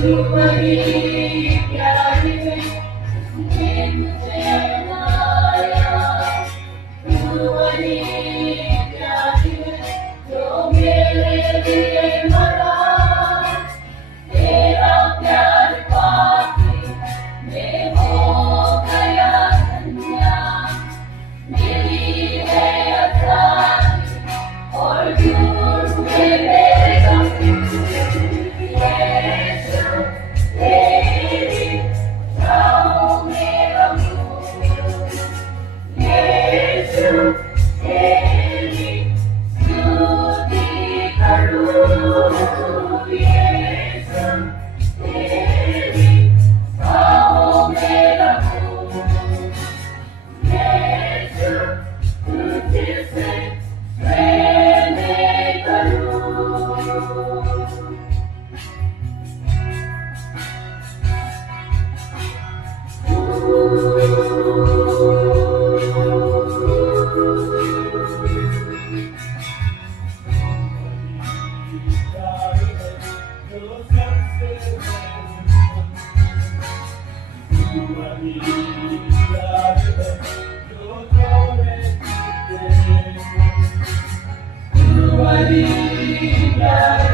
बड़ी प्यारी है, ये मुझे लाया। तू बड़ी प्यारी है, जो मेरे लिए मरा। तेरा प्यार पाके मैं हो गया धन्य। मेरी है आजादी और दूर हुए मेरे गम। यीशु तेरी छाँव में रहूं। यीशु तेरी स्तुति करूं। यीशु तेरी छाँव में रहूं। यीशु तुझसे प्रेम करूं। Maria.